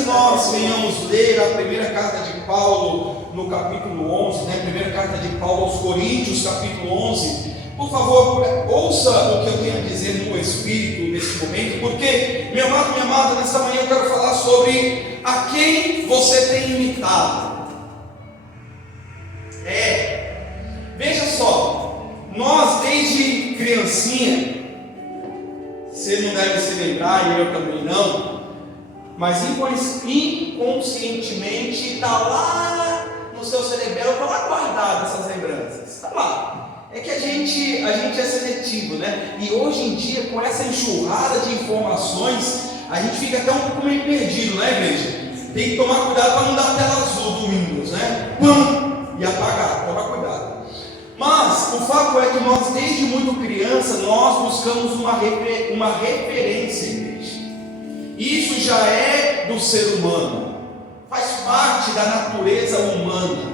que nós venhamos ler a primeira carta de Paulo no capítulo 11, né? Primeira carta de Paulo aos Coríntios, capítulo 11, por favor, ouça o que eu tenho a dizer no Espírito nesse momento, porque, meu amado, minha amada, nessa manhã eu quero falar sobre a quem você tem imitado. Veja só, nós desde criancinha, você não deve se lembrar, e eu também não, mas inconscientemente está lá no seu cerebelo, está lá guardado essas lembranças, está lá. É que a gente é seletivo, né? E hoje em dia, com essa enxurrada de informações, a gente fica até um pouco meio perdido, né, igreja? Tem que tomar cuidado para não dar tela azul do Windows, né? Pum! E apagar, toma cuidado. Mas o fato é que nós, desde muito criança, nós buscamos uma referência, igreja. Isso já é do ser humano, faz parte da natureza humana.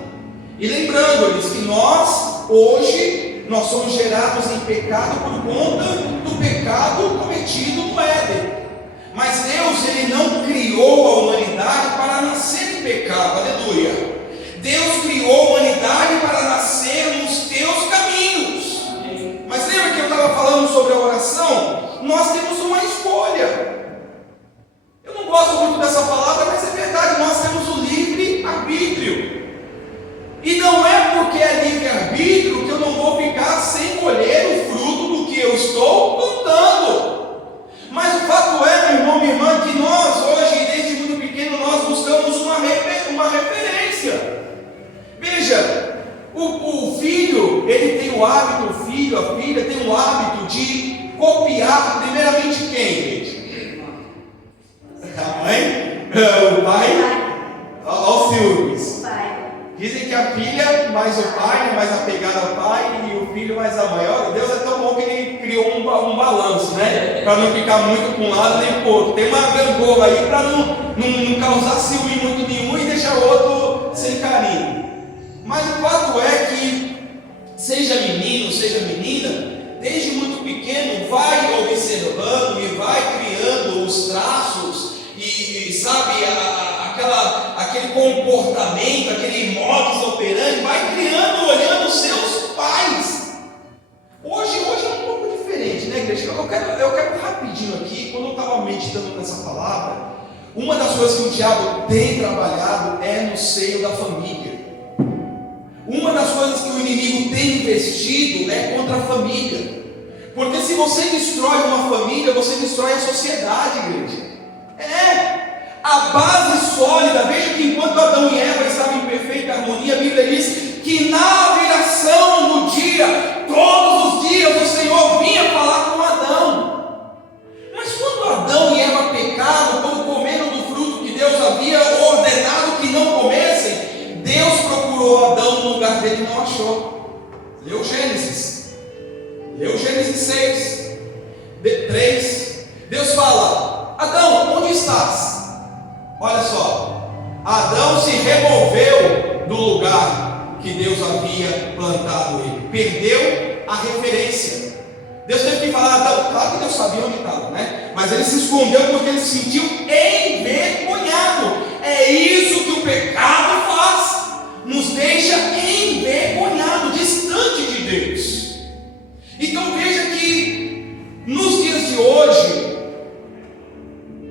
E lembrando-lhes que hoje, nós somos gerados em pecado por conta do pecado cometido no Éden. Mas Deus, Ele não criou a humanidade para nascer em pecado, aleluia. Deus criou a humanidade para nascer nos teus caminhos. Mas lembra que eu estava falando sobre a oração? Nós temos uma escolha. Eu não gosto muito dessa palavra, mas é verdade, nós temos o livre-arbítrio. E não é porque é livre-arbítrio que eu não vou ficar sem colher o fruto do que eu estou plantando. Mas o fato é, meu irmão, minha irmã, que nós hoje, desde muito pequeno, nós buscamos uma referência. Veja, o filho, ele tem o hábito, o filho, a filha tem o hábito de copiar primeiramente quem, gente? A mãe? O pai? Olha os ciúmes. Dizem que a filha mais o pai, mais apegada ao pai, e o filho mais a mãe. Olha, Deus é tão bom que Ele criou um balanço, né? Para não ficar muito para um lado nem para o outro. Tem uma gangorra aí para não causar ciúme muito nenhum e deixar o outro sem carinho. Mas o fato é que, seja menino, seja menina, desde muito pequeno vai observando e vai criando os traços e sabe, aquele comportamento, aquele modus operandi, vai criando, olhando os seus pais. Hoje é um pouco diferente, né, igreja? Eu quero rapidinho aqui, quando eu estava meditando nessa palavra, uma das coisas que o diabo tem trabalhado é no seio da família. Uma das coisas que o inimigo tem investido é contra a família. Porque se você destrói uma família, você destrói a sociedade, igreja. A base sólida, veja que enquanto Adão e Eva estavam em perfeita harmonia, a Bíblia diz que na viração do dia, todos os dias o Senhor vinha falar com Adão. Mas quando Adão e Eva pecaram, quando comeram do fruto que Deus havia ordenado que não comessem, Deus procurou Adão no lugar dele e não achou. Leu Gênesis 6, 3. Deus fala: Adão, onde estás? Olha só, Adão se removeu do lugar que Deus havia plantado ele, perdeu a referência. Deus teve que falar: Adão, claro que Deus sabia onde estava, né? Mas ele se escondeu porque ele se sentiu envergonhado. É isso que o pecado faz, nos deixa envergonhado, distante de Deus. Então veja que nos dias de hoje,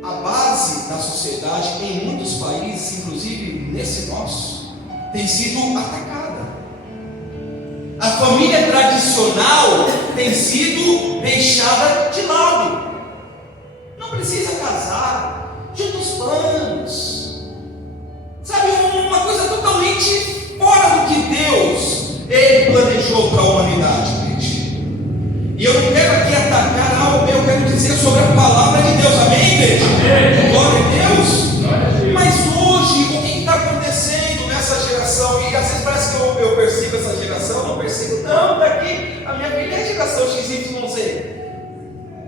a base da sociedade em muitos países, inclusive nesse nosso, tem sido atacada. A família tradicional tem sido deixada de lado. Não precisa casar, junta os planos, sabe, uma coisa totalmente fora do que Deus Ele planejou para a humanidade, gente. E eu não quero aqui atacar algo, eu quero dizer sobre a palavra de Deus, amém, igreja? Glória a Deus. Mas hoje, o que está acontecendo nessa geração? E às vezes parece que eu persigo essa geração, não persigo, não, daqui a minha filha é geração XYZ.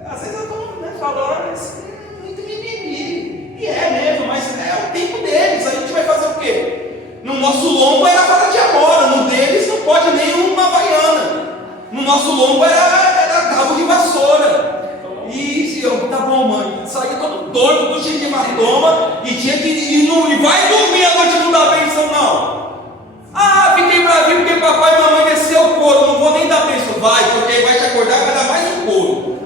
Às vezes eu estou falando assim, muito mimimi, e é mesmo, mas é o tempo deles. A gente vai fazer o quê? No nosso lombo era vara de amora, no deles não pode nem uma havaiana. No nosso lombo era cabo de vassoura. E eu, tá bom, mãe, saía todo torto, todo cheio de hematoma, e tinha que ir e vai dormir à noite, não dá bênção não. Ah, fiquei bravinho porque papai e mamãe desceu o couro, não vou nem dar bênção. Vai, porque vai te acordar e vai dar mais um couro.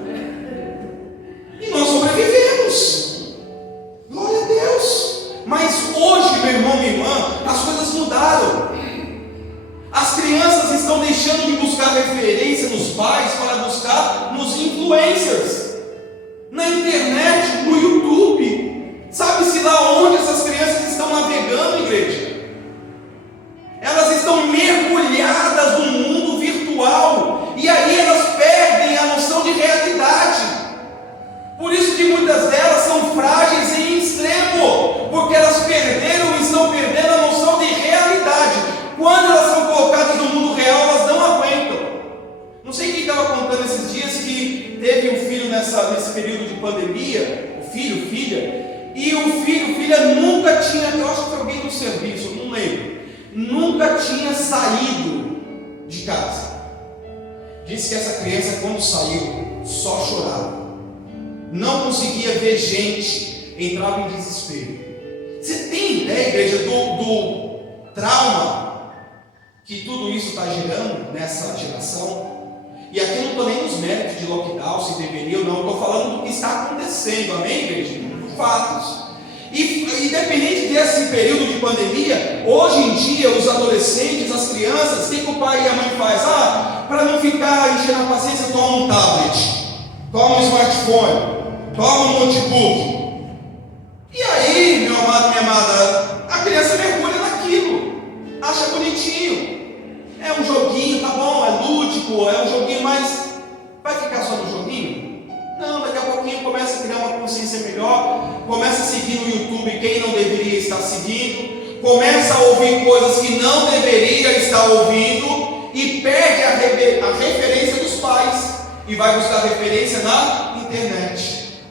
E nós sobrevivemos. Glória a Deus. Mas hoje, meu irmão, minha irmã, as coisas mudaram. As crianças estão deixando de buscar referência nos pais para buscar nos influencers, na internet, no YouTube. Sabe-se lá onde essas crianças estão navegando, igreja? Elas estão mergulhadas no mundo virtual, e aí elas perdem a noção de realidade. Por isso que muitas delas são frágeis em extremo, porque elas perderam e estão perdendo a noção de realidade. Quando elas são colocadas no mundo real, elas não aguentam. Não sei quem estava contando esses dias que teve um filho nesse período de pandemia, o filho, filha, e o filho, filha nunca tinha, eu acho que foi alguém do serviço, eu não lembro, nunca tinha saído de casa. Disse que essa criança, quando saiu, só chorava, não conseguia ver gente, entrava em desespero. Você tem ideia, igreja, do trauma que tudo isso está gerando nessa geração? E aqui eu não estou nem nos méritos de lockdown, se deveria ou não, eu estou falando do que está acontecendo, amém, igreja? Fatos. E independente desse período de pandemia, hoje em dia os adolescentes, as crianças, o que o pai e a mãe faz? Para não ficar enchendo a paciência, toma um tablet, toma um smartphone, toma um notebook. E aí, meu amado, minha amada, a criança mergulha naquilo, acha bonitinho. É um joguinho, tá bom, é lúdico, é um joguinho, mas vai ficar só no joguinho? Não, daqui a pouquinho começa a criar uma consciência melhor, começa a seguir no YouTube quem não deveria estar seguindo, começa a ouvir coisas que não deveria estar ouvindo e perde a referência dos pais e vai buscar referência na internet.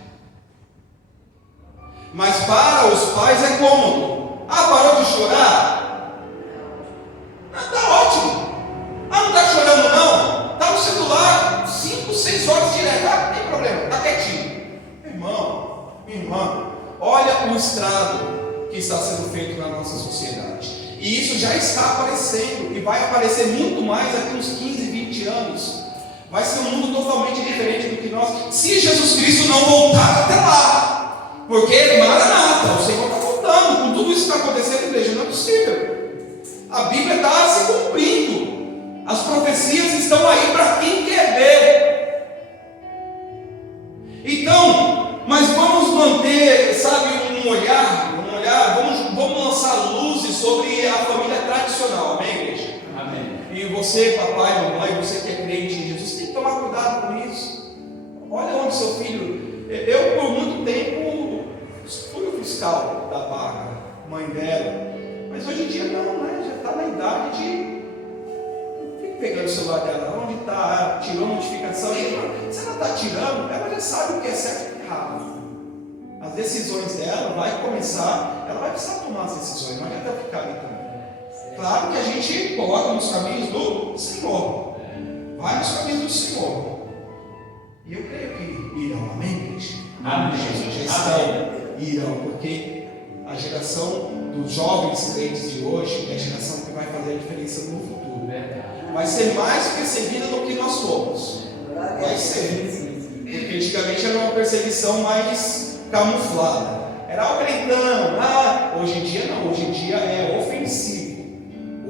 Mas para os pais é cômodo. Parou de chorar? Está ótimo. Não está chorando não? Está no celular 5, 6 horas direto. Não tem problema, está quietinho. Meu irmão, minha irmã, olha o estrago que está sendo feito na nossa sociedade. E isso já está aparecendo e vai aparecer muito mais daqui uns 15, 20 anos. Vai ser um mundo totalmente diferente do que nós, se Jesus Cristo não voltar até lá. Porque Maranata, o Senhor está voltando. Com tudo isso que está acontecendo, igreja, não é possível. A Bíblia está se cumprindo. As profecias estão aí para quem quer ver. Então, mas vamos manter, sabe, um olhar, vamos lançar luzes sobre a família tradicional, amém, igreja? Amém. E você, papai, mamãe, você que é crente em Jesus, tem que tomar cuidado com isso. Olha onde seu filho. Eu, por muito tempo, fui o fiscal da vaga, mãe dela. Mas hoje em dia não, né? Já está na idade de. Fica pegando o celular dela, onde está, tirou notificação. Se ela está tirando, ela já sabe o que é certo e errado. As decisões dela vai começar, ela vai precisar tomar as decisões, não adianta ficar ali também. Claro que a gente coloca nos caminhos do Senhor. Vai nos caminhos do Senhor. E eu creio que irão, amém, gente? Amém. Já estão, irão, porque a geração dos jovens crentes de hoje é a geração que vai fazer a diferença no futuro. Vai ser mais perseguida do que nós somos. Vai ser. Porque antigamente era uma perseguição mais camuflada. Era o crentão. Hoje em dia não. Hoje em dia é ofensivo.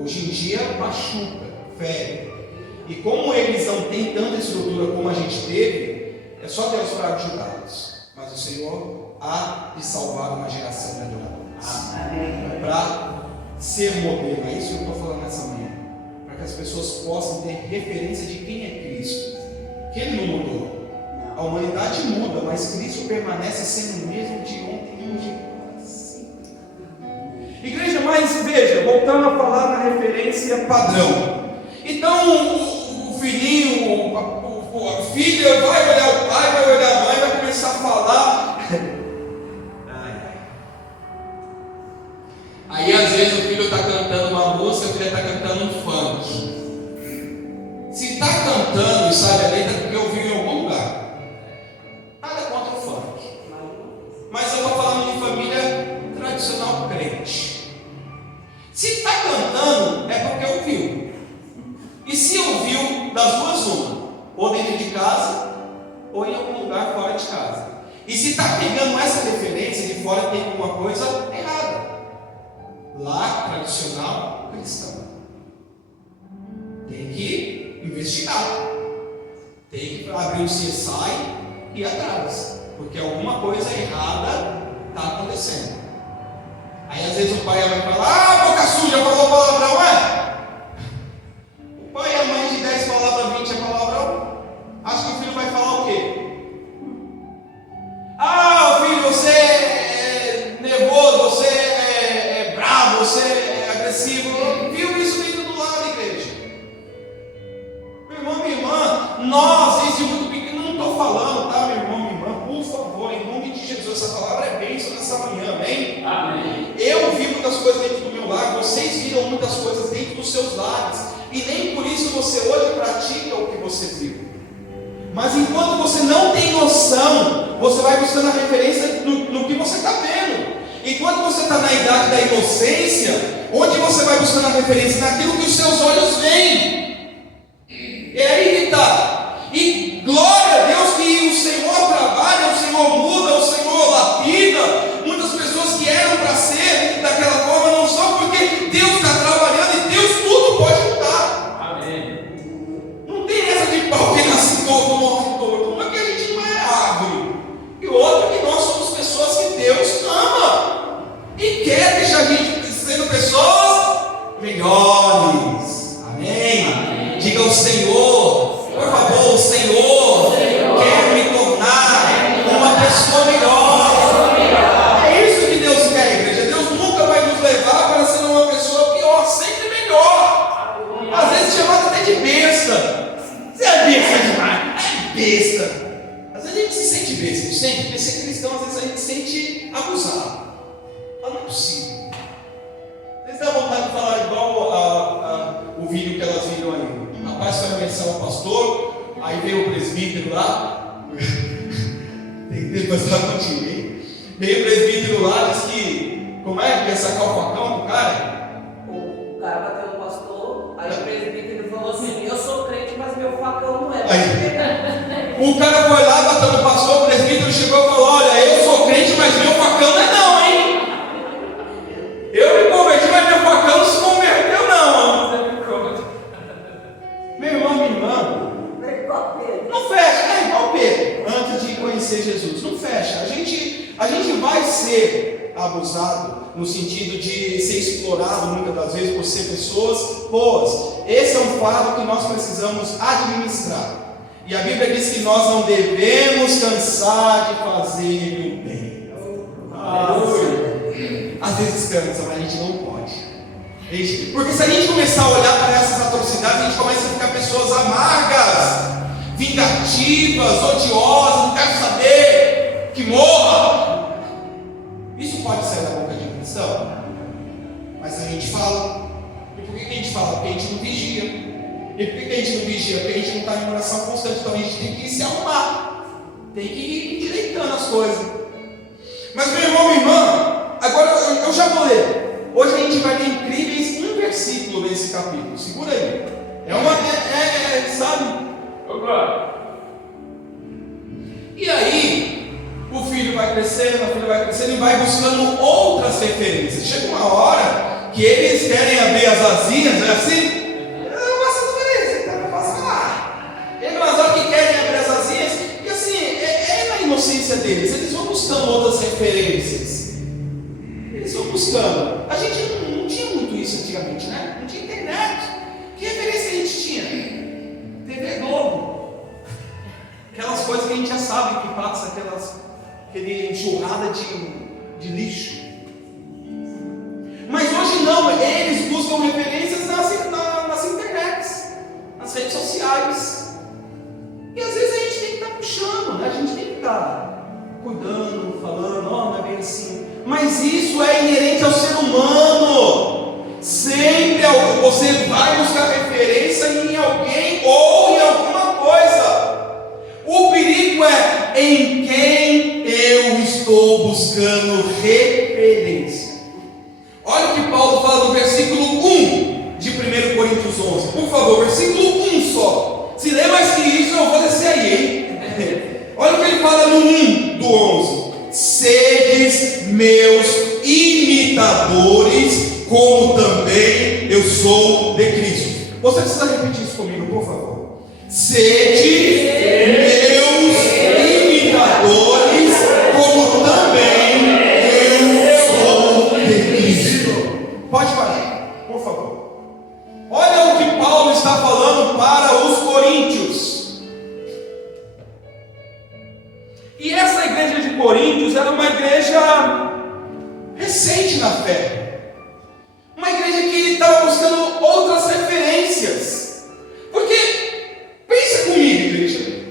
Hoje em dia machuca, fere. E como eles não têm tanta estrutura como a gente teve, é só Deus para ajudá-los. Mas o Senhor há de salvar uma geração de adoradores. Para ser modelo. É isso que eu estou falando nessa manhã. Para que as pessoas possam ter referência de quem é Cristo. Que Ele não mudou. A humanidade muda, mas Cristo permanece sendo o mesmo de ontem e hoje. Igreja, mas veja, voltando a falar na referência padrão. Então o filhinho, a filha vai olhar o pai, vai olhar a mãe, vai começar a falar. Aí às vezes o filho está cantando uma música, a filha está cantando um funk. Se está cantando e sabe a letra, porque ouviu em algum lugar. Nada contra o funk. Mas eu estou falando de família cantando, é porque ouviu. E se ouviu, das duas uma, ou dentro de casa, ou em algum lugar fora de casa. E se está pegando essa referência de fora, tem alguma coisa errada. Lá, tradicional, cristão. Tem que investigar. Tem que abrir o CSI e ir atrás. Porque alguma coisa errada está acontecendo. Aí às vezes o pai e a mãe falam: ah, boca suja, falou palavrão, é? O pai e a mãe de 10 palavras, 20 é palavrão. Acho que o filho vai falar o quê? Ah, filho, você é nervoso, você é bravo, você é agressivo. Viu isso dentro do lado da igreja? Meu irmão, minha irmã, nós, desde muito pequeno, não estou falando, tá, meu irmão, minha irmã, por favor, em nome de Jesus, essa palavra é bênção nessa manhã, amém? Amém. Eu vi muitas coisas dentro do meu lar, vocês viram muitas coisas dentro dos seus lares, e nem por isso você hoje pratica o que você viu. Mas enquanto você não tem noção, você vai buscando a referência no que você está vendo. Enquanto você está na idade da inocência, onde você vai buscando a referência? Naquilo que os seus olhos veem. É aí que está. E glória a Deus que o Senhor trabalha, o Senhor muda, o Senhor lapida. Muitas pessoas que eram para ser daquela forma não são, porque Deus está trabalhando e Deus tudo pode mudar. Amém. Não tem essa de pau que nasce todo, morre todo. Uma que a gente não é árvore. E outra que nós somos pessoas que Deus ama. E quer deixar a gente sendo pessoas melhores. Amém? Amém. Diga ao Senhor, por favor, o Senhor quer me tornar uma pessoa melhor. É isso que Deus quer, igreja. Deus nunca vai nos levar para ser uma pessoa pior, sempre melhor. Às vezes chamado até de besta. Você é besta demais, é besta. Às vezes a gente se sente besta, não sente? Porque ser cristão, às vezes a gente se sente abusado. Mas não é possível. Vocês dão vontade de falar igual o vídeo que elas viram aí. O rapaz foi abençoar o pastor, aí veio o presbítero lá. Tem que passar contigo, hein? Veio o presbítero lá, disse que como é que ia sacar o facão do cara? O cara bateu no pastor, aí o presbítero falou assim: eu sou crente, mas meu facão não é. Aí, o cara foi lá, bateu no pastor, o presbítero chegou e falou: olha, eu sou crente, mas meu facão não é não, hein? Eu me converti, mas meu facão não se converteu não. Meu irmão, minha irmã, não fecha, é igual Pedro, antes de conhecer Jesus, não fecha. A gente vai ser abusado no sentido de ser explorado muitas das vezes por ser pessoas boas. Esse é um fato que nós precisamos administrar. E a Bíblia diz que nós não devemos cansar de fazer o bem. Às vezes cansa, mas a gente não pode. Porque se a gente começar a olhar para essas atrocidades, a gente começa a ficar pessoas amargas, vingativas, odiosas, não quero saber, que morra. Isso pode sair da boca de um cristão, mas a gente fala. E por que a gente fala? Porque a gente não vigia. E por que a gente não vigia? Porque a gente não está em oração constante, então a gente tem que se arrumar, tem que ir endireitando as coisas. Mas meu irmão, minha irmã, agora eu já vou ler. Hoje a gente vai ler incríveis um versículo nesse capítulo. Segura aí. Sabe? Opa. E aí, o filho vai crescendo, a filha vai crescendo e vai buscando outras referências. Chega uma hora que eles querem abrir as asinhas, não é assim? E assim, é na inocência deles. Eles vão buscando outras referências. Eles vão buscando. A gente não tinha muito isso antigamente, né? Não tinha internet. Que referência a gente tinha? TV Globo. Aquelas coisas que a gente já sabe que passa, aquele enxurrada de lixo. Mas hoje não, eles buscam referências nas internets, nas redes sociais. E às vezes a gente tem que estar puxando, né? A gente tem que estar cuidando, falando, não é bem assim. Mas isso é inerente ao ser humano. Sempre você vai buscar referência em alguém ou em alguma coisa. O perigo é em quem eu estou buscando referência. Olha o que Paulo fala no versículo 1. fala no 1 do 11: sedes meus imitadores, como também eu sou de Cristo. Você precisa repetir isso comigo, por favor. Sede meus imitadores, como também eu sou de Cristo. Pode parar, por favor. Olha o que Paulo está falando para os coríntios. E essa igreja de Coríntios era uma igreja recente na fé, uma igreja que estava buscando outras referências. Porque, pensa comigo, igreja,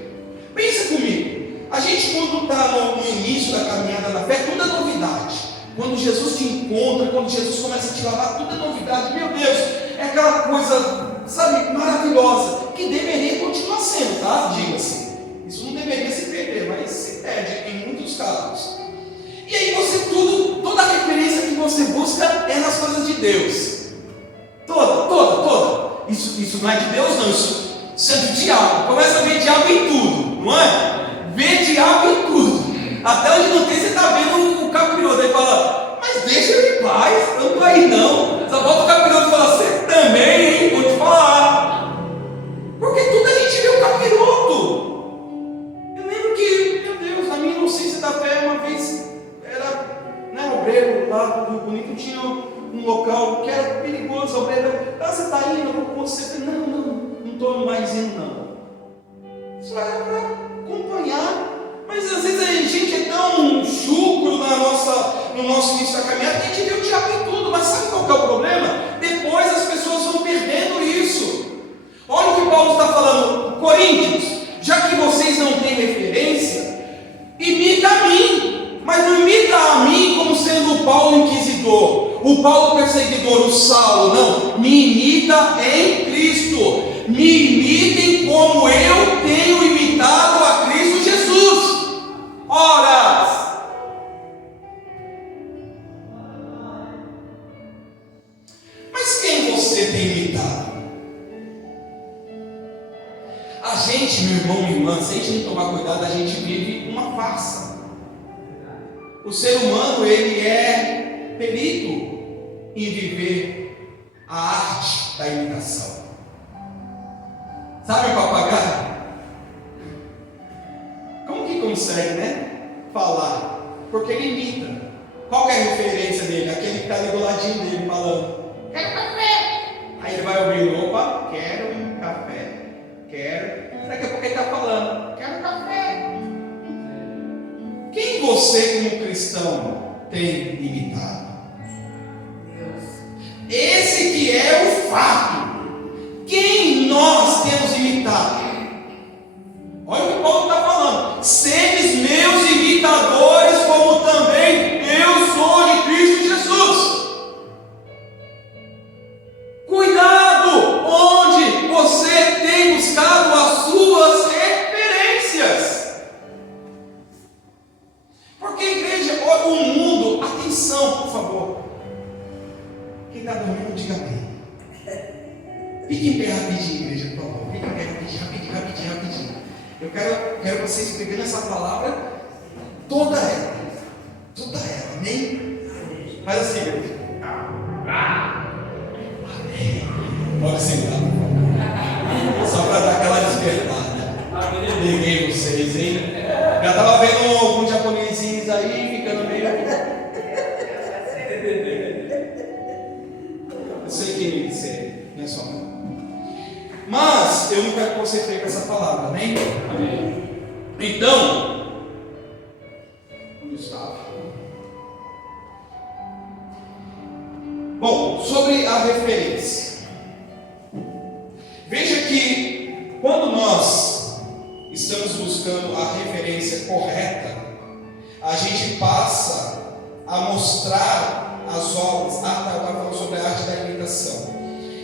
pensa comigo. A gente, quando está no início da caminhada da fé, tudo é novidade. Quando Jesus te encontra, quando Jesus começa a te lavar, tudo é novidade. Meu Deus, é aquela coisa, sabe, maravilhosa, que deveria continuar sendo, tá? Diga-se. Isso não deveria se perder, mas se perde em muitos casos. E aí toda a referência que você busca é nas coisas de Deus. Toda. Isso não é de Deus, não. Isso é do diabo. Começa a ver diabo em tudo, não é? Vê diabo em tudo. Até onde não tem, você está vendo o capiroto. Aí fala, mas deixa ele em paz, eu não estou aí não. Só volta o capiroto e fala, você também, hein? Vou te falar. Porque tudo a gente vê o capiroto. Eu lembro que, meu Deus, na minha inocência da fé, uma vez era obreiro lá do Rio Bonito, tinha um local que era perigoso. A obreira, você está indo, eu vou com você. Não estou mais indo não. Só era para acompanhar. Mas às vezes a gente é tão chucro no nosso início da caminhada que a gente vê o diabo em tudo. Mas sabe qual que é o problema? Depois as pessoas vão perdendo isso. Olha o que Paulo está falando. Coríntios, já que vocês não têm referência, imita a mim. Mas não imita a mim como sendo o Paulo inquisidor, o Paulo perseguidor, o Saulo. Não, me imita em Cristo. Me imitem como eu tenho imitado a Cristo Jesus. Ora, mas quem você tem imitado? A gente, meu irmão, minha irmã, se a gente não tomar cuidado, a gente vive uma farsa. O ser humano, ele é perito em viver a arte da imitação. Sabe o papagaio? Como que consegue, né? Falar? Porque ele imita. Qual que é a referência dele? Aquele que está ali do ladinho dele falando, quero café. Aí ele vai ouvindo, opa, quero um café. Quero. Daqui a pouco ele está falando, quero café. Quem você, como cristão, tem imitado? Esse que é o fato. Quem nós temos imitado? Olha o que Paulo está falando. Sedes meus imitadores, como também eu sou de Cristo Jesus. Cuidado onde você tem buscado as suas referências. Porque, igreja, olha o mundo, atenção, por favor. Quem está dormindo, diga amém. Fique em pé rapidinho, igreja, por favor. Fique em pé rapidinho. Eu quero vocês pegando essa palavra, toda ela, amém? Faz assim, igreja. Amém. Pode sentar, por favor. Só para dar aquela despertada. Peguei vocês, hein? Já estava vendo alguns japonesinhos aí, ficando meio. Eu sei que você não é só mãe. Mas eu não quero que você pegue essa palavra, amém? Amém. Então, onde estava? Bom, sobre a referência. Veja que quando nós estamos buscando a referência correta, a gente passa a mostrar as obras. Eu estava falando sobre a arte da imitação.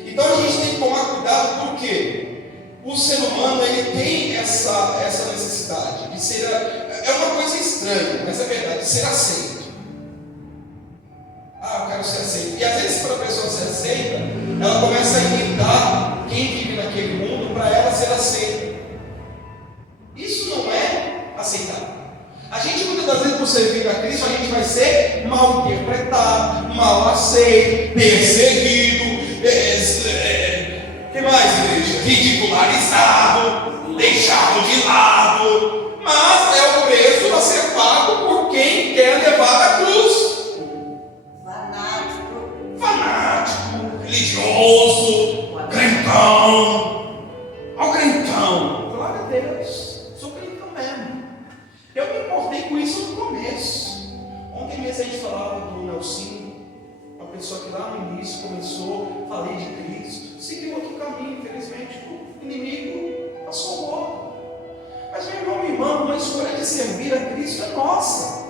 Então a gente tem que tomar cuidado, porque o ser humano ele tem essa necessidade de ser, é uma coisa estranha, mas é verdade, de ser aceito. Eu quero ser aceito. E às vezes, para a pessoa ser aceita, ela começa a imitar quem vive naquele mundo para ela ser aceita. Isso não é aceitável. A gente muitas das vezes, por servir a Cristo, a gente vai ser mal interpretado, mal aceito, perseguido, que mais, igreja? Ridicularizado, deixado de lado. Mas é o preço a ser pago por quem quer levar a cruz. Fanático, religioso, crentão. Ó, crentão. Glória a Deus. Sou crentão mesmo. Eu me importei com isso no começo. Ontem mesmo a gente falava do Nelsinho, uma pessoa que lá no início começou, falei de Cristo, seguiu outro caminho, infelizmente o inimigo assolou. Mas meu irmão e irmã, uma escolha de servir a Cristo é nossa.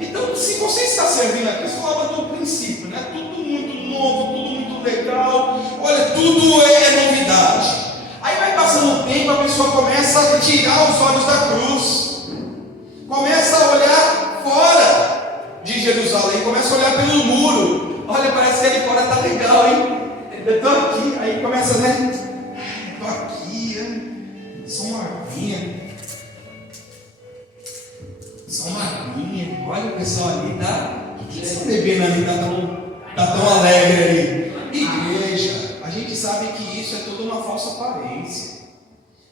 Então, se você está servindo a Cristo, falava do princípio, né? Tudo muito novo, tudo muito legal, olha, tudo é novidade. Aí vai passando o tempo, a pessoa começa a tirar os olhos da cruz, começa a olhar fora de Jerusalém, começa a olhar pelo muro. Olha, parece que ali fora está legal, hein? Eu estou aqui, aí começa, né? Estou aqui, hein? Sou uma arvinha. São magrinha, olha o pessoal ali, tá? O que estão bebendo ali? Tá tão alegre ali. Igreja, a gente sabe que isso é toda uma falsa aparência.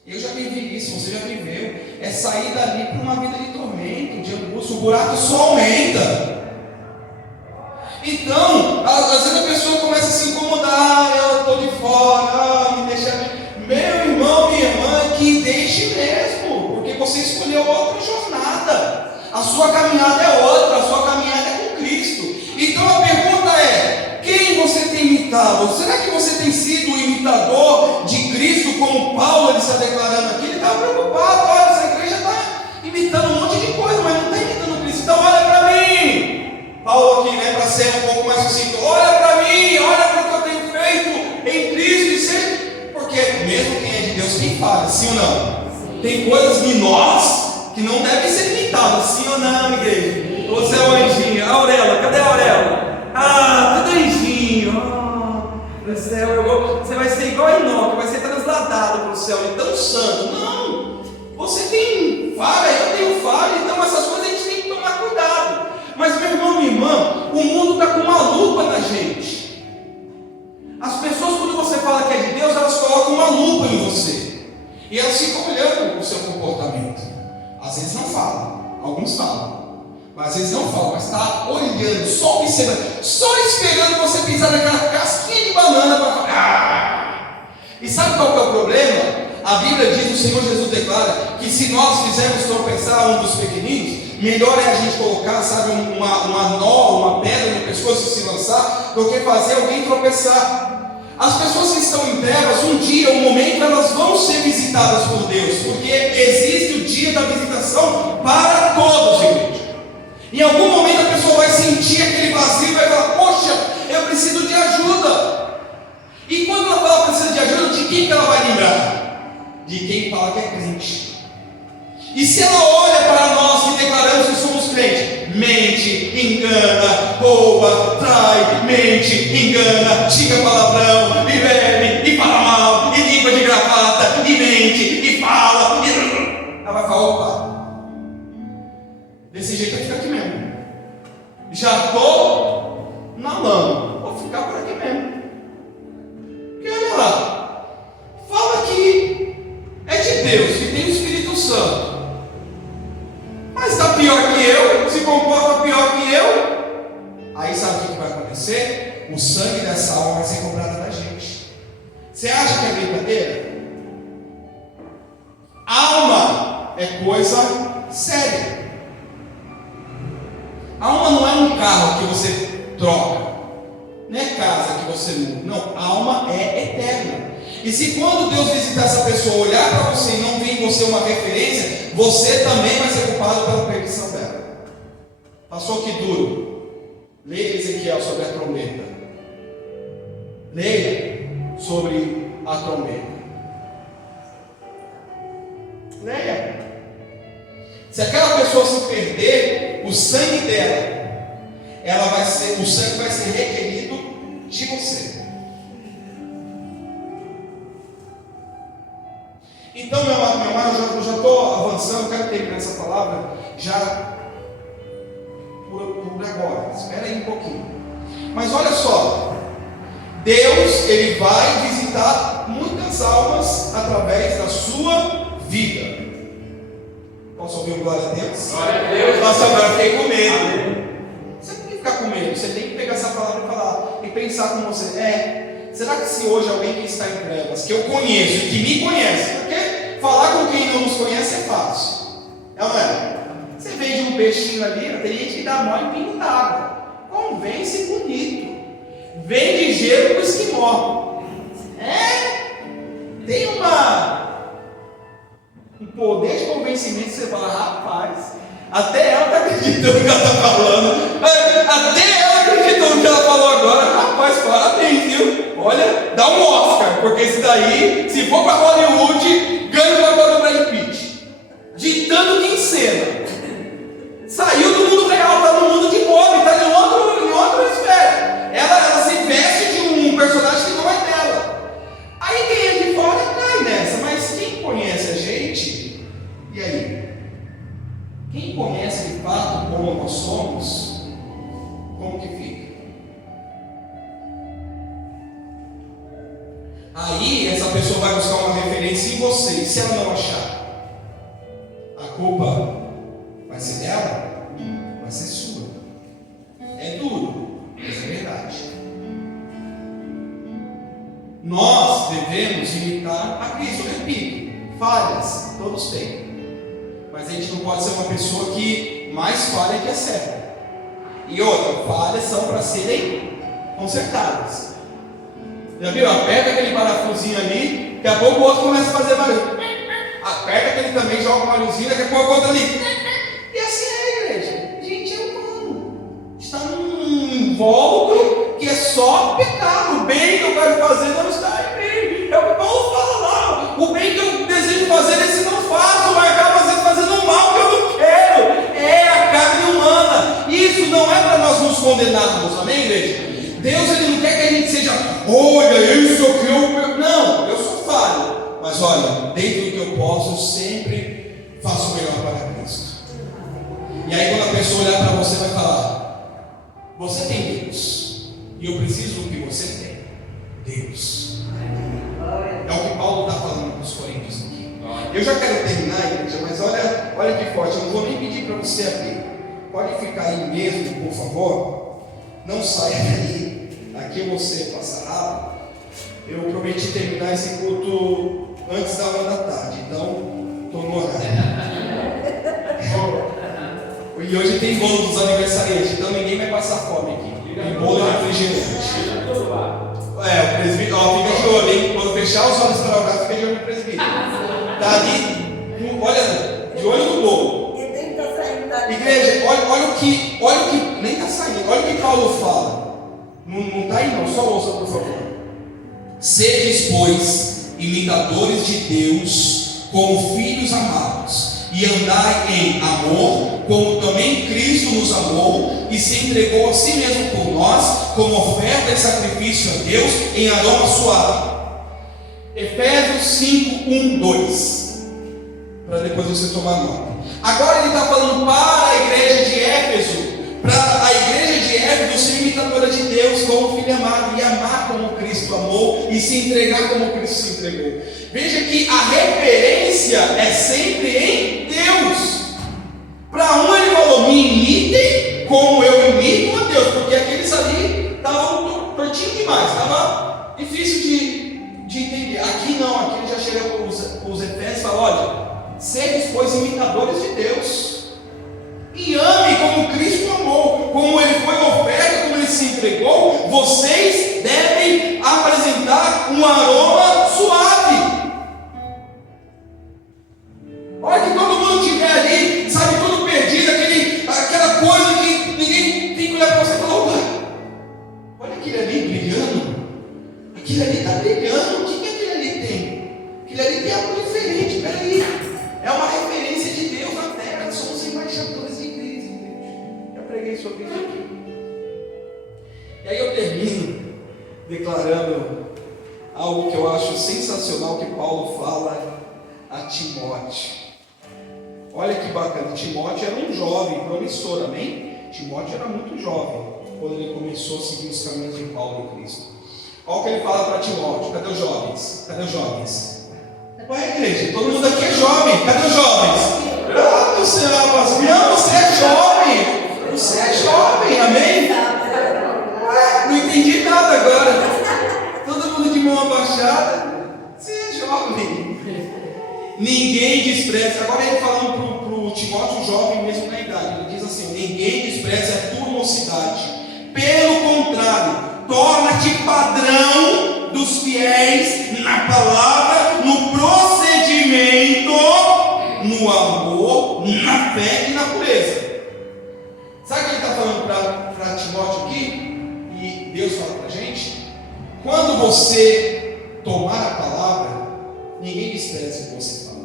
Eu já vivi isso, você já viveu. É sair dali para uma vida de tormento, de angústia, o buraco só aumenta. Então, às vezes a pessoa começa a se incomodar, eu estou de fora, me deixa. Meu irmão, minha irmã, que deixe mesmo, porque você escolheu outra jornada. A sua caminhada é outra, a sua caminhada é com Cristo. Então a pergunta é: quem você tem imitado? Será que você tem sido o imitador de Cristo, como Paulo ele está declarando aqui? Ele está preocupado, olha, essa igreja está imitando um monte de coisa, mas não está imitando Cristo. Então olha para mim, Paulo aqui, né, para ser um pouco mais sucinto, olha para mim, olha para o que eu tenho feito em Cristo, e ser, porque mesmo quem é de Deus tem falha, sim ou não? Tem coisas em nós que não devem ser imitadas, sim ou não, igreja? Você é o anjinho, a Aurélia, cadê a Aurélia? Ah, cadê o anjinho? Oh, no céu, você vai ser igual a Enoque, vai ser transladado para o céu, de tão santo. Não, você tem falha, eu tenho falha, então essas coisas a gente tem que tomar cuidado. Mas meu irmão, minha irmã, o mundo está com uma lupa na gente. As pessoas, quando você fala que é de Deus, elas colocam uma lupa em você, e elas ficam olhando o seu comportamento. Às vezes não falam, alguns falam, mas às vezes não falam, mas está olhando, só observando, só esperando você pisar naquela casquinha de banana para falar. E sabe qual que é o problema? A Bíblia diz, o Senhor Jesus declara, que se nós fizermos tropeçar um dos pequeninos, melhor é a gente colocar, sabe, uma nó, uma pedra no pescoço e se lançar, do que fazer alguém tropeçar. As pessoas que estão em trevas, um dia, um momento, elas vão ser visitadas por Deus, porque existe o dia da visitação para todos, igreja. Em algum momento a pessoa vai sentir aquele vazio e vai falar: poxa, eu preciso de ajuda. E quando ela fala precisa de ajuda, de quem que ela vai lembrar? De quem fala que é crente. E se ela olha para nós que declaramos que somos crentes, mente, engana, rouba, trai, mente, engana, xinga palavrão, e bebe, e fala mal, e língua de gravata, e mente, e fala, ela vai falar: opa, desse jeito eu fico aqui mesmo, já estou na lama, vou ficar por aqui mesmo. Porque olha lá, fala que é de Deus, que tem o Espírito Santo, mas está pior que eu, se comporta pior que eu. Aí sabe o que vai acontecer? O sangue dessa alma vai ser cobrado da gente. Você acha que é brincadeira? Alma é coisa séria. Alma não é um carro que você troca, não é casa que você muda. Não, alma é eterna. E se quando Deus visitar essa pessoa, olhar para você e não ver em você uma referência, você também vai ser culpado pela perdição dela. Passou que duro. Leia Ezequiel sobre a trombeta. Leia sobre a trombeta. Leia. Se aquela pessoa se perder, o sangue dela, o sangue vai ser requerido de você. Então, meu amado, eu já estou avançando, quero terminar essa palavra já por agora. Espera aí um pouquinho. Mas olha só, Deus, Ele vai visitar muitas almas através da sua vida. Posso ouvir um glória a Deus? Glória a Deus. Nossa, agora fiquei com medo. Você não tem que ficar com medo, você tem que pegar essa palavra e falar, e pensar com você, será que se hoje alguém que está em trevas, que eu conheço, que me conhece, porque falar com quem não nos conhece é fácil, é ou não é? Você vende um peixinho ali, tem gente que dá mole em pingo d'água, convence bonito, vende gelo para o esquimó, tem um poder de convencimento, você fala, rapaz, até ela está acreditando no que ela está falando, até ela acreditou no que ela falou agora, rapaz, parabéns, viu? Olha, dá um Oscar, porque esse daí, se for para Hollywood, ganha o papel do Brad Pitt. De tanto que encena. Saiu do mundo real, está no mundo de pobre, está em outra esfera. Ela se veste de um personagem que não é dela. Aí quem é de fora cai nessa, mas quem conhece a gente, e aí? Quem conhece de fato como nós somos, como que fica? Aí essa pessoa vai buscar uma referência em você, e se ela não achar, a culpa vai ser dela? Vai ser sua. É duro, mas é verdade. Nós devemos imitar a Cristo, eu repito, falhas, todos têm. Mas a gente não pode ser uma pessoa que mais falha que acerta. E outra, falhas são para serem consertadas. Já viu? Aperta aquele parafusinho ali, daqui a pouco o outro começa a fazer barulho. Aperta aquele também, joga uma luzinha, daqui a pouco o outro ali. E assim é a igreja. A gente é humano. Está num invólucro que é só pecado. O bem que eu quero fazer não está em mim. É o que Paulo fala lá. O bem que eu desejo fazer, esse não faço, mas acaba fazendo o mal que eu não quero. É a carne humana. Isso não é para nós nos condenarmos, amém, igreja? Deus, Ele não quer que a gente seja, olha, isso aqui eu... Não, eu sou falho. Mas olha, dentro do que eu posso, eu sempre faço o melhor para Cristo. E aí quando a pessoa olhar para você, vai falar, você tem Deus, e eu preciso do que você tem, Deus. É o que Paulo está falando para os coríntios aqui. Eu já quero terminar, igreja, mas olha que forte, eu não vou nem pedir para você abrir. Pode ficar aí mesmo, por favor. Não saia daí. Aqui eu vou ser passar. Eu prometi terminar esse culto antes da 1h, então estou no horário. E hoje tem bolo dos aniversariantes, então ninguém vai passar fome aqui. Tem bolo e refrigerante. O presbítero, fica de olho, hein? Quando fechar os olhos para orar, fica de olho no presbítero. Está ali, olha, de olho no bolo. Igreja, olha o que nem está saindo, olha o que Paulo fala. Não está aí não, só ouça por favor. Sedes, pois, imitadores de Deus, como filhos amados, e andai em amor, como também Cristo nos amou, e se entregou a si mesmo por nós, como oferta e sacrifício a Deus, em aroma suave. Efésios 5, 1, 2. Para depois você tomar nota. Agora ele está falando para a igreja de Éfeso, para a igreja de Éfeso ser imitadora de Deus como filho amado, e amar como Cristo amou, e se entregar como Cristo se entregou. Veja que a referência é sempre em Deus. Para um ele falou, me imitem como eu imito a Deus, porque aqueles ali estavam tortinho demais, estava difícil de entender. Aqui não, aqui ele já chega com os Efésios e fala, olha, seres, pois, imitadores de Deus, e ame como Cristo amou, como Ele foi oferta, como Ele se entregou. Vocês devem apresentar um aroma suave. Olha que todo mundo estiver ali, sabe, tudo perdido, aquela coisa que ninguém tem que olhar para você e falar, olha aquele ali brilhando, aquele ali está brilhando, o que aquele ali tem? Aquele ali tem algo diferente, peraí. É uma referência de Deus na terra. Somos embaixadores de Cristo. Já preguei sobre isso aqui. E aí eu termino declarando algo que eu acho sensacional que Paulo fala a Timóteo. Olha que bacana, Timóteo era um jovem promissor, amém? Timóteo era muito jovem quando ele começou a seguir os caminhos de Paulo e Cristo. Olha o que ele fala para Timóteo: cadê os jovens? Cadê os jovens? Ué, igreja, todo mundo aqui é jovem, cadê os jovens? Ah, meu Senhor, não, você é jovem, você é jovem, amém? Ué, não entendi nada agora. Todo mundo de mão abaixada, você é jovem. Ninguém despreza. Agora ele falando para o Timóteo jovem mesmo na idade, ele diz assim: ninguém despreza a tua mocidade, pelo contrário, torna-te padrão dos fiéis na palavra, no procedimento, no amor, na fé e na pureza. Sabe o que ele está falando para Timóteo aqui? E Deus fala para a gente: quando você tomar a palavra, ninguém despreza o que você fala.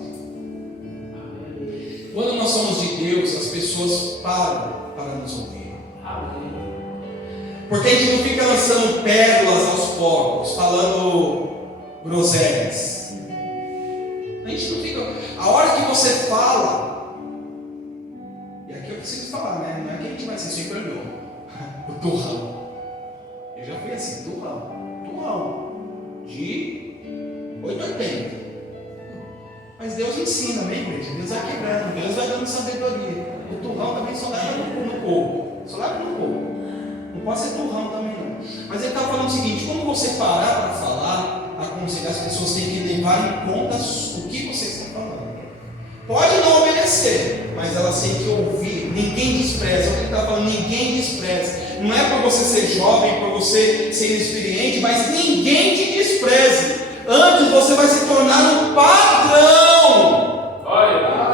Quando nós somos de Deus, as pessoas param para nos ouvir. Porque a gente não fica lançando pérolas aos porcos, falando groselhas. A gente não fica. A hora que você fala, e aqui eu preciso falar, né? Não é que a gente vai ser sempre olhou. O turrão. Eu já fui assim, turrão. De 880. Mas Deus ensina, amém, igreja? Deus vai quebrando, Deus vai dando sabedoria. O turrão também só leva no corpo. Só leva no corpo. Não pode ser turrão também não. Mas ele está falando o seguinte: quando você parar para falar, aconselhar, as pessoas têm que levar em conta o que você está falando. Pode não obedecer, mas elas têm que ouvir. Ninguém despreza. O que ele está falando, ninguém despreza. Não é por você ser jovem, por você ser inexperiente, mas ninguém te despreze. Antes você vai se tornar um padrão.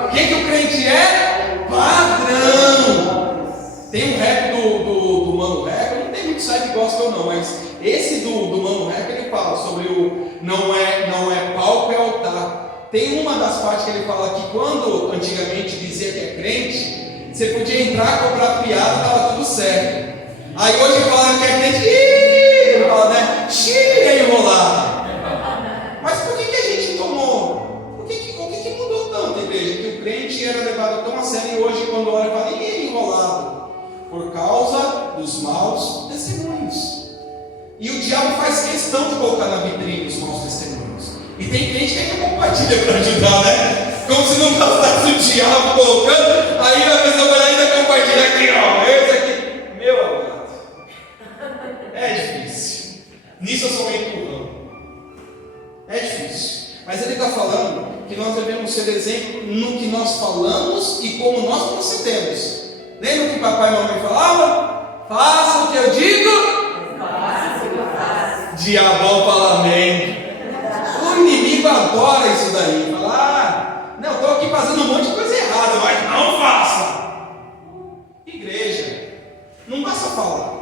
O que o crente é? Padrão. Tem um rap do Mano Rap, não tem muito site gospel não, mas esse do Mano Rap ele fala sobre o não é palco, é altar. Tem uma das partes que ele fala que quando antigamente dizia que é crente, você podia entrar, cobrar piada, estava tudo certo. Aí hoje fala que é crente, ele fala, né? É enrolado. Mas por que a gente tomou? O que mudou tanto, igreja? Que o crente era levado tão a sério e hoje quando olha fala, é enrolado. Por causa dos maus testemunhos. E o diabo faz questão de colocar na vitrine os maus testemunhos. E tem crente que ainda compartilha para ajudar, né? Como se não bastasse o diabo colocando, aí a pessoa vai lá e ainda compartilha aqui, ó. Esse aqui, meu amado. É difícil. Nisso eu sou meio turrão. É difícil. Mas ele está falando que nós devemos ser exemplo no que nós falamos e como nós procedemos. Lembra que papai e mamãe falavam? Faça o que eu digo. Faça o que eu faço. Diabão fala amém. O inimigo adora isso daí. Fala, não, estou aqui fazendo um monte de coisa errada, mas não faça. Igreja, não basta falar.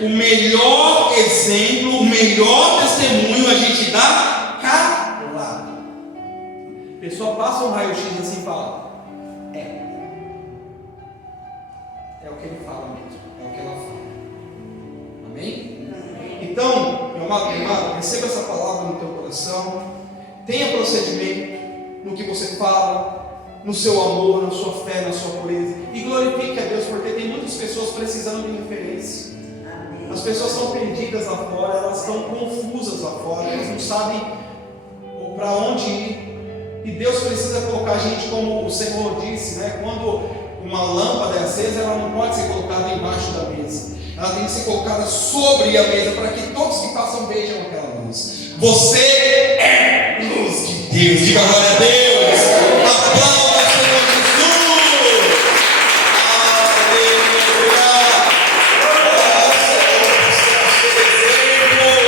O melhor exemplo, o melhor testemunho a gente dá calado. A pessoa passa um raio-x assim e fala, é o que ele fala mesmo, é o que ela fala. Amém? Então, meu amado, receba essa palavra no teu coração. Tenha procedimento no que você fala, no seu amor, na sua fé, na sua pureza. E glorifique a Deus, porque tem muitas pessoas precisando de referência. As pessoas estão perdidas lá fora, elas estão confusas lá fora, elas não sabem para onde ir. E Deus precisa colocar a gente, como o Senhor disse, né? Quando uma lâmpada é acesa, ela não pode ser colocada embaixo da mesa. Ela tem que ser colocada sobre a mesa, para que todos que passam vejam aquela luz. Você é luz de Deus. Diga glória a Deus. Aplauda o Senhor Jesus. Aleluia. Nós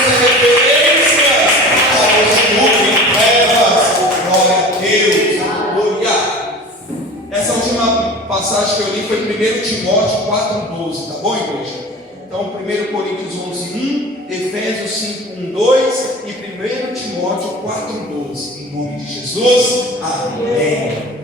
ser referências aos últimos em trevas. Glória a Deus. Aleluia. Essa última passagem que eu li foi 1 Timóteo 4,12, tá bom, igreja? Então, 1 Coríntios 11,1, Efésios 5,1,2 e 1 Timóteo 4,12. Em nome de Jesus, amém.